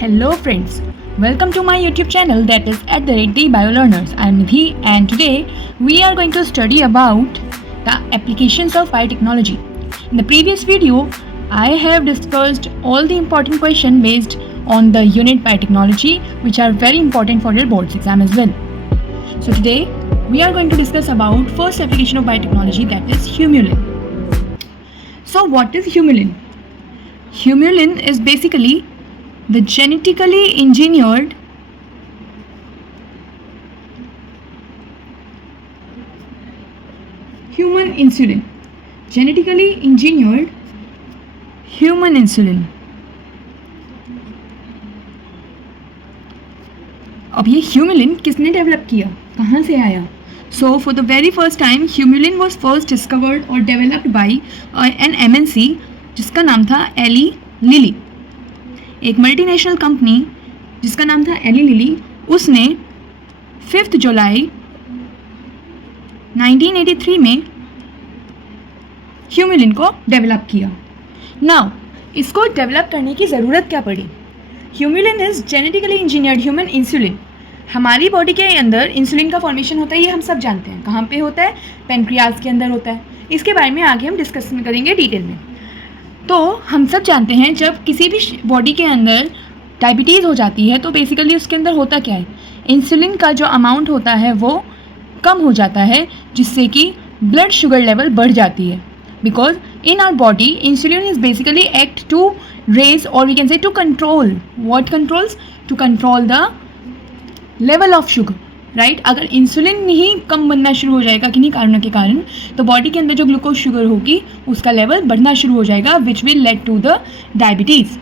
Hello friends, welcome to my YouTube channel that is @BioLearners. I am Nidhi and today we are going to study about the applications of biotechnology. In the previous video, I have discussed all the important questions based on the unit biotechnology which are very important for your boards exam as well. So today we are going to discuss about first application of biotechnology, that is Humulin. So what is Humulin? Humulin is basically the genetically engineered human insulin. Genetically engineered human insulin. अब ये Humulin किसने develop किया, कहाँ से आया? So for the very first time Humulin was first discovered और developed by N MNC जिसका नाम था एली लिली. एक मल्टीनेशनल कंपनी जिसका नाम था एली लिली, उसने 5 जुलाई 1983 में ह्यूमुलिन को डेवलप किया. नाउ इसको डेवलप करने की ज़रूरत क्या पड़ी? Humulin is genetically engineered human insulin. हमारी बॉडी के अंदर इंसुलिन का फॉर्मेशन होता है, ये हम सब जानते हैं. कहाँ पे होता है? पेनक्रियाज के अंदर होता है. इसके बारे में आगे हम डिस्कस करेंगे डिटेल में. तो हम सब जानते हैं जब किसी भी बॉडी के अंदर डायबिटीज़ हो जाती है तो बेसिकली उसके अंदर होता क्या है, इंसुलिन का जो अमाउंट होता है वो कम हो जाता है, जिससे कि ब्लड शुगर लेवल बढ़ जाती है. Because in our body insulin is basically act to raise और we can say to control. What controls? To control the level of sugar, right. अगर इंसुलिन ही कम बनना शुरू हो जाएगा किन्हीं कारणों के कारण, तो बॉडी के अंदर जो ग्लूकोज शुगर होगी उसका लेवल बढ़ना शुरू हो जाएगा, which will lead to the diabetes.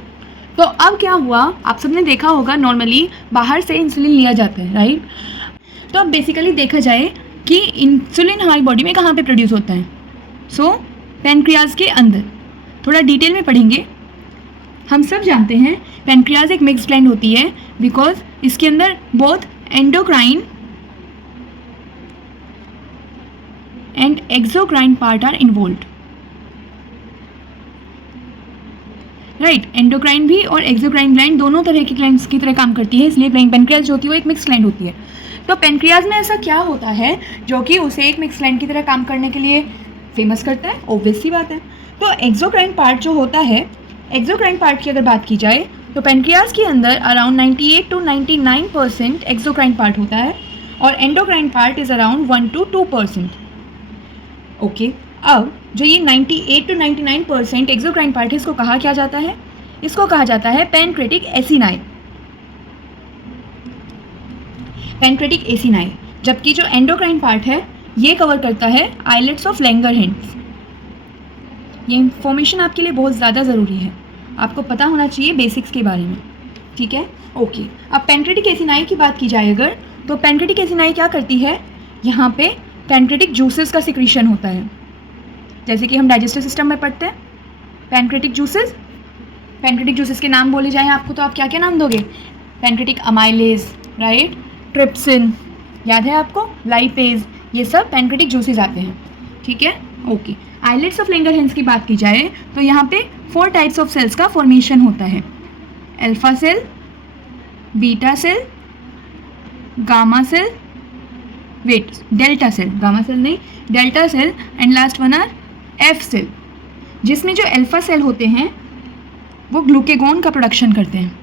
तो अब क्या हुआ, आप सबने देखा होगा नॉर्मली बाहर से इंसुलिन लिया जाता है, राइट. तो अब बेसिकली देखा जाए कि इंसुलिन हमारी बॉडी में कहाँ पे प्रोड्यूस होता है. सो पैनक्रियाज के अंदर. थोड़ा डिटेल में पढ़ेंगे. हम सब जानते हैं पैनक्रियाज एक मिक्स्ड ग्लैंड होती है बिकॉज इसके अंदर both endocrine and exocrine part are involved, right. Endocrine भी और एक्सोक्राइन ग्लैंड दोनों तरह की ग्लैंड्स की तरह काम करती है, इसलिए पैनक्रियाज जो होती है वो एक मिक्स ग्लैंड होती है. तो पैनक्रियाज में ऐसा क्या होता है जो कि उसे एक मिक्स ग्लैंड की तरह काम करने के लिए फेमस करता है? ऑब्वियस सी बात है. तो एक्सोक्राइन पार्ट जो होता है, एक्सोक्राइन पार्ट की अगर बात की जाए तो पैनक्रियाज के अंदर अराउंड 98 to 99% एक्सोक्राइन पार्ट होता है और endocrine part is around 1 to 2%. Okay. अब जो ये 98 to 99% एक्सोक्राइन पार्ट है, इसको कहा क्या जाता है? इसको कहा जाता है पैनक्रेटिक एसिनाई. Pancreatic acini. जबकि जो एंडोक्राइन पार्ट है ये कवर करता है आइलेट्स ऑफ लैंगरहैंस. ये इंफॉर्मेशन आपके लिए बहुत ज़्यादा ज़रूरी है, आपको पता होना चाहिए बेसिक्स के बारे में, ठीक है. ओके. अब पैनक्रेटिक एसिनाई की बात की जाए अगर, तो पैनक्रेटिक एसिनाई क्या करती है, यहाँ पे पैनक्रेटिक जूसेस का सिक्रीशन होता है, जैसे कि हम डाइजेस्टिव सिस्टम में पढ़ते हैं. पैनक्रेटिक जूसेस, पैनक्रेटिक जूसेस के नाम बोले जाएँ आपको तो आप क्या क्या नाम दोगे? पैनक्रेटिक अमाइलेज, राइट, ट्रिप्सिन, याद है आपको, लाइपेज, ये सब पैनक्रेटिक जूसेस आते हैं, ठीक है. ओके. आइलेट्स ऑफ लैंगरहैंस की बात की जाए तो यहाँ पे 4 टाइप्स ऑफ सेल्स का फॉर्मेशन होता है. Alpha cell, beta cell, gamma cell, wait, delta cell, gamma cell नहीं, delta cell and last one are F cell. जिसमें जो अल्फा सेल होते हैं वो ग्लूकेगॉन का प्रोडक्शन करते हैं.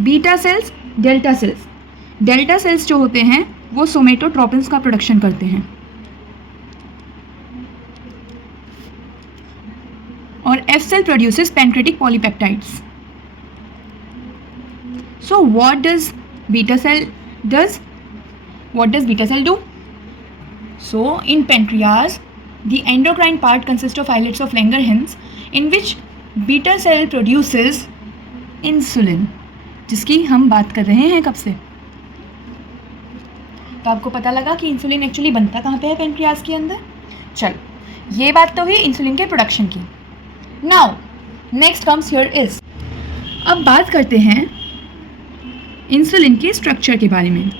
Beta cells, delta sales, delta sales जो होते हैं वो सोमेटोट्रोपिन्स का प्रोडक्शन करते हैं. और F cell produces pancreatic polypeptides. So what does beta cell does? What does beta cell do? So in pancreas, the endocrine part consists of islets of Langerhans, in which beta cell produces insulin, जिसकी हम बात कर रहे हैं कब से. तो आपको पता लगा कि इंसुलिन एक्चुअली बनता कहाँ पे है पैनक्रियाज के अंदर. चलो, ये बात तो हुई इंसुलिन के प्रोडक्शन की. Now next comes here is, अब बात करते हैं इंसुलिन के स्ट्रक्चर के बारे में.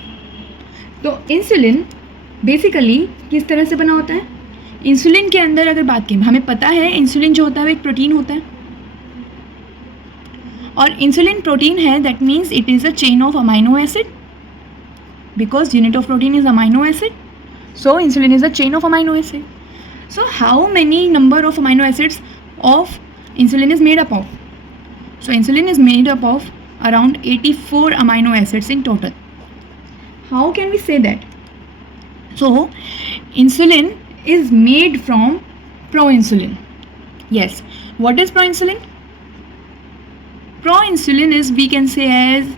तो इंसुलिन बेसिकली किस तरह से बना होता है? इंसुलिन के अंदर अगर बात की, हमें पता है इंसुलिन जो होता है वो एक प्रोटीन होता है और इंसुलिन प्रोटीन है, that means it is a chain of amino acid, because unit of protein is amino acid, so insulin is a chain of amino acid. So how many number of amino acids of insulin is made up of? So insulin is made up of around 84 amino acids in total. How can we say that? So insulin is made from proinsulin. Yes, what is proinsulin? Proinsulin is, we can say, as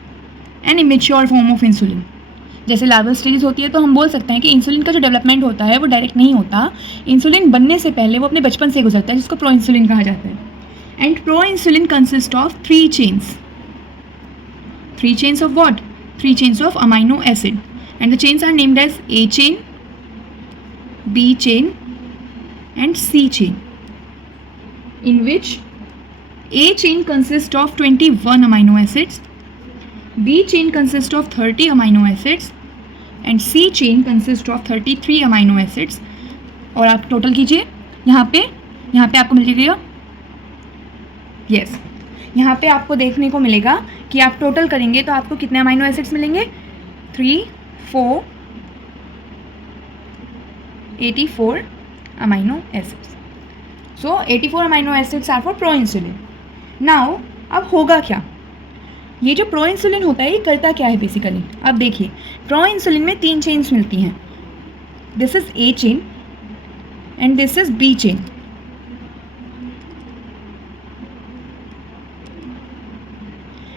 an immature form of insulin. जैसे larval stage होती है तो हम बोल सकते हैं कि insulin का जो डेवलपमेंट होता है वो डायरेक्ट नहीं होता, इंसुलिन बनने से पहले वो अपने बचपन से गुजरता है, जिसको प्रो इंसुलिन कहा जाता है। And proinsulin consist of 3 chains. 3 chains of what? 3 chains of amino acid, and the chains are named as A chain, B chain and C chain, in which A chain consist of 21 amino acids, B chain consists of 30 amino acids and C chain consists of 33 amino acids। और आप total कीजिए, यहाँ पे आपको मिल जाएगा, yes, यहाँ पे आपको देखने को मिलेगा कि आप टोटल करेंगे तो आपको कितने अमाइनो एसिड्स मिलेंगे? 3, 4, 84 amino acids. So 84 amino acids are for proinsulin. Now अब होगा क्या? ये जो प्रो इंसुलिन होता है ये करता क्या है बेसिकली? अब देखिए, प्रो इंसुलिन में 3 चेन्स मिलती हैं। This is A chain and this is B chain.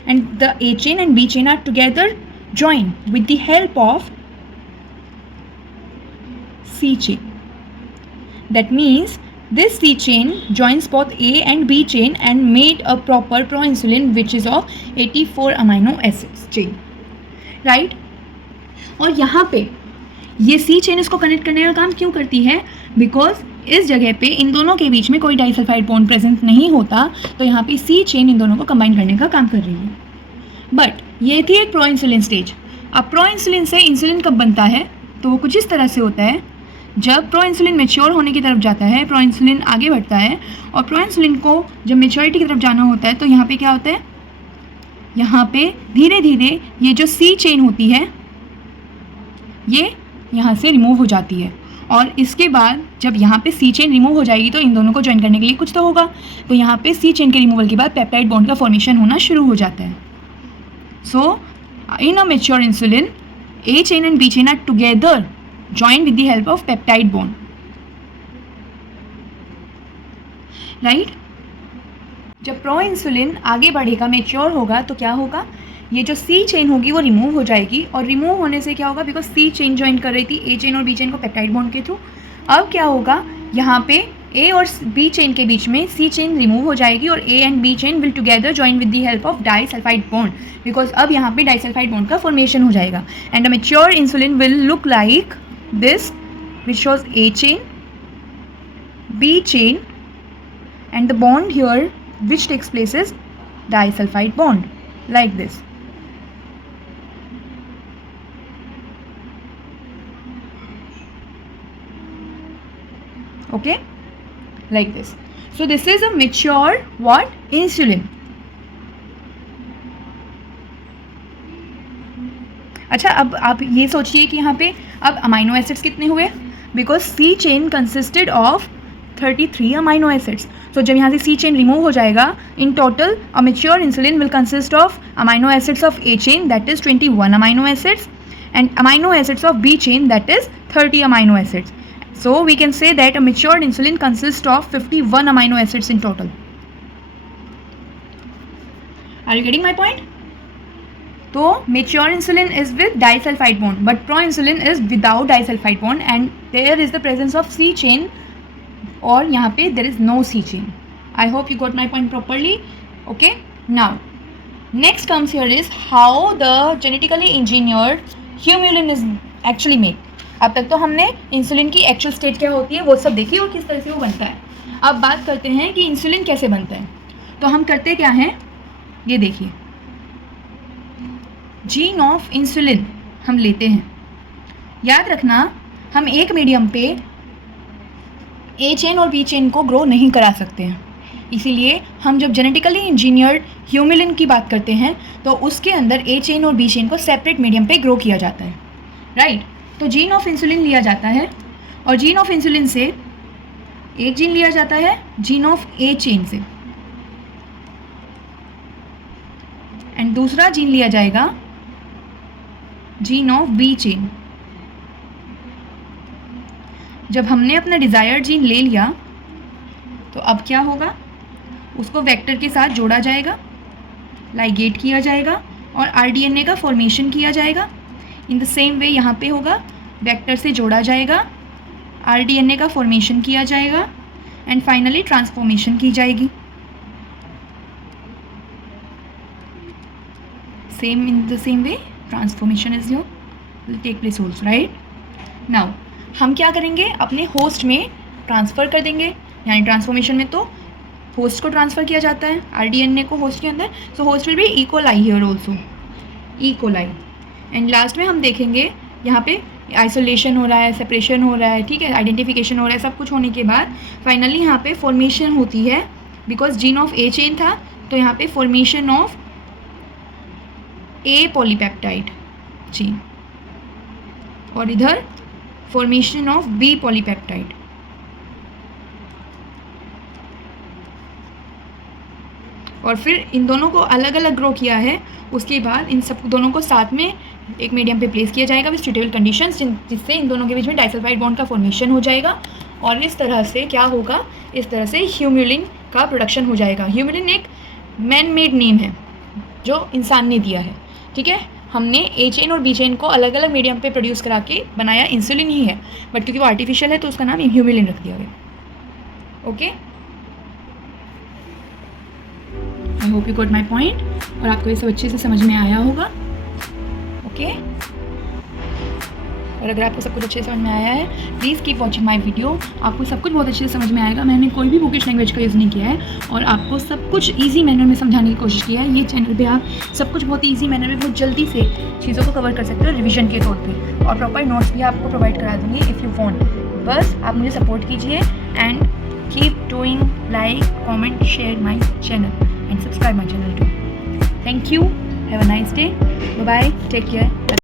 And the A chain and B chain are together joined with the help of C chain. That means this C chain joins both A and B chain and made a proper proinsulin which is of 84 amino acids chain, right? और यहाँ पे ये C chain इसको connect करने का काम क्यों करती है? बिकॉज इस जगह पे इन दोनों के बीच में कोई डाइसल्फाइड बॉन्ड प्रेजेंट नहीं होता, तो यहाँ पे C chain इन दोनों को कंबाइन करने का काम कर रही है। बट ये थी एक प्रो इंसुलिन स्टेज। अब प्रो इंसुलिन से इंसुलिन कब बनता है? तो वो कुछ इस तरह से होता है, जब प्रो इंसुलिन मेच्योर होने की तरफ जाता है, प्रो इंसुलिन आगे बढ़ता है, और प्रो इंसुलिन को जब मेच्योरिटी की तरफ जाना होता है तो यहाँ पे क्या होता है? यहाँ पे धीरे धीरे ये जो सी चेन होती है ये यहाँ से रिमूव हो जाती है, और इसके बाद जब यहाँ पे सी चेन रिमूव हो जाएगी तो इन दोनों को ज्वाइन करने के लिए कुछ तो होगा, तो यहाँ पे सी चेन के रिमूवल के बाद पेप्टाइड बॉन्ड का फॉर्मेशन होना शुरू हो जाता है। सो in a mature insulin, A chain and B chain are together joined with the help of peptide bond, right? जब प्रो इंसुलिन आगे बढ़ेगा, मेच्योर होगा, तो क्या होगा? ये जो सी चेन होगी वो रिमूव हो जाएगी, और रिमूव होने से क्या होगा? बिकॉज सी चेन ज्वाइन कर रही थी ए चेन और बी चेन को पेप्टाइड बॉन्ड के थ्रू। अब क्या होगा? यहाँ पे ए और बी चेन के बीच में सी चेन रिमूव हो जाएगी और A and B chain will together join with the help of disulphide bond, because अब यहाँ पे डाइसल्फाइड बॉन्ड का फॉर्मेशन हो जाएगा। And a mature insulin will look like this, which shows A chain, B chain, and the bond here which takes place is disulphide bond, like this. Okay, like this. So this is a mature what? Insulin. अच्छा, अब आप ये सोचिए कि यहाँ पे अब amino acids कितने हुए? Because C chain consisted of 33 amino acids. तो जब यहाँ से सी चेन रिमूव हो जाएगा, in total a mature insulin will consist of amino acids of A chain, that is 21 amino acids, and amino acids of B chain, that is 30 amino acids. So we can say that a matured insulin consists of 51 amino acids in total. Are you getting my point? So mature insulin is with disulfide bond, but proinsulin is without disulfide bond, and there is the presence of C chain, और यहाँ पे there is no C chain. I hope you got my point properly. Okay. Now next comes here is how the genetically engineered humulin is actually made. अब तक तो हमने insulin की actual state क्या होती है वो सब देखी और किस तरह से वो बनता है। अब बात करते हैं कि इंसुलिन कैसे बनता है। तो हम करते क्या हैं, ये देखिए, जीन ऑफ इंसुलिन हम लेते हैं। याद रखना, हम एक मीडियम पे ए चेन और बी चेन को ग्रो नहीं करा सकते हैं, इसीलिए हम जब जेनेटिकली इंजीनियर्ड ह्यूमिलिन की बात करते हैं तो उसके अंदर ए चेन और बी चेन को सेपरेट मीडियम पे ग्रो किया जाता है, राइट। तो जीन ऑफ इंसुलिन लिया जाता है और जीन ऑफ इंसुलिन से एक जीन लिया जाता है जीन ऑफ ए चेन से, एंड दूसरा जीन लिया जाएगा जीन ऑफ बी चेन। जब हमने अपना डिज़ायर्ड जीन ले लिया तो अब क्या होगा, उसको वेक्टर के साथ जोड़ा जाएगा, लाइगेट किया जाएगा और आरडीएनए का फॉर्मेशन किया जाएगा। इन द सेम वे यहाँ पे होगा, वेक्टर से जोड़ा जाएगा, आरडीएनए का फॉर्मेशन किया जाएगा एंड फाइनली ट्रांसफॉर्मेशन की जाएगी। Same in the same way transformation is your will take place also, right. Now हम क्या करेंगे, अपने होस्ट में ट्रांसफ़र कर देंगे, यानी ट्रांसफॉर्मेशन में तो होस्ट को ट्रांसफ़र किया जाता है आरडीएनए को होस्ट के अंदर, so host will be E coli here also, E coli. And last में हम देखेंगे यहाँ पे आइसोलेशन हो रहा है, सेपरेशन हो रहा है, ठीक है, आइडेंटिफिकेशन हो रहा है, सब कुछ होने के बाद फाइनली यहाँ पे फॉर्मेशन होती है, because gene of A chain था तो यहाँ पे formation of A polypeptide chain और इधर फॉर्मेशन ऑफ बी पॉलीपेप्टाइड। और फिर इन दोनों को अलग अलग ग्रो किया है, उसके बाद इन सब दोनों को साथ में एक मीडियम पे प्लेस किया जाएगा विद सुटेबल कंडीशंस, जिससे इन दोनों के बीच में डाइसल्फाइड बॉन्ड का फॉर्मेशन हो जाएगा और इस तरह से क्या होगा, इस तरह से ह्यूम्युलिन का प्रोडक्शन हो जाएगा। ह्यूम्युलिन एक मैन मेड नेम है जो इंसान ने दिया है, ठीक है। हमने ए चेन और बी चेन को अलग अलग मीडियम पे प्रोड्यूस करा के बनाया इंसुलिन ही है, बट क्योंकि वो आर्टिफिशियल है तो उसका नाम ह्यूम्युलिन रख दिया गया। Okay, I hope you got my point और आपको ये सब अच्छे से समझ में आया होगा। ओके, और अगर आपको सब कुछ अच्छे से समझ में आया है, please keep watching my video. आपको सब कुछ बहुत अच्छे से समझ में आएगा। मैंने कोई भी बुकिश लैंग्वेज का यूज़ नहीं किया है और आपको सब कुछ ईजी मैनर में समझाने की कोशिश की है। ये चैनल पे आप सब कुछ बहुत ईजी मैनर में बहुत जल्दी से चीज़ों को कवर कर सकते हो रिविजन के तौर पे, और प्रॉपर नोट्स भी आपको प्रोवाइड करा दूँगी इफ़ यू वांट। बस आप मुझे सपोर्ट कीजिए and keep doing like, comment, share my channel and subscribe my channel too. Thank you, have a nice day, bye bye, take care.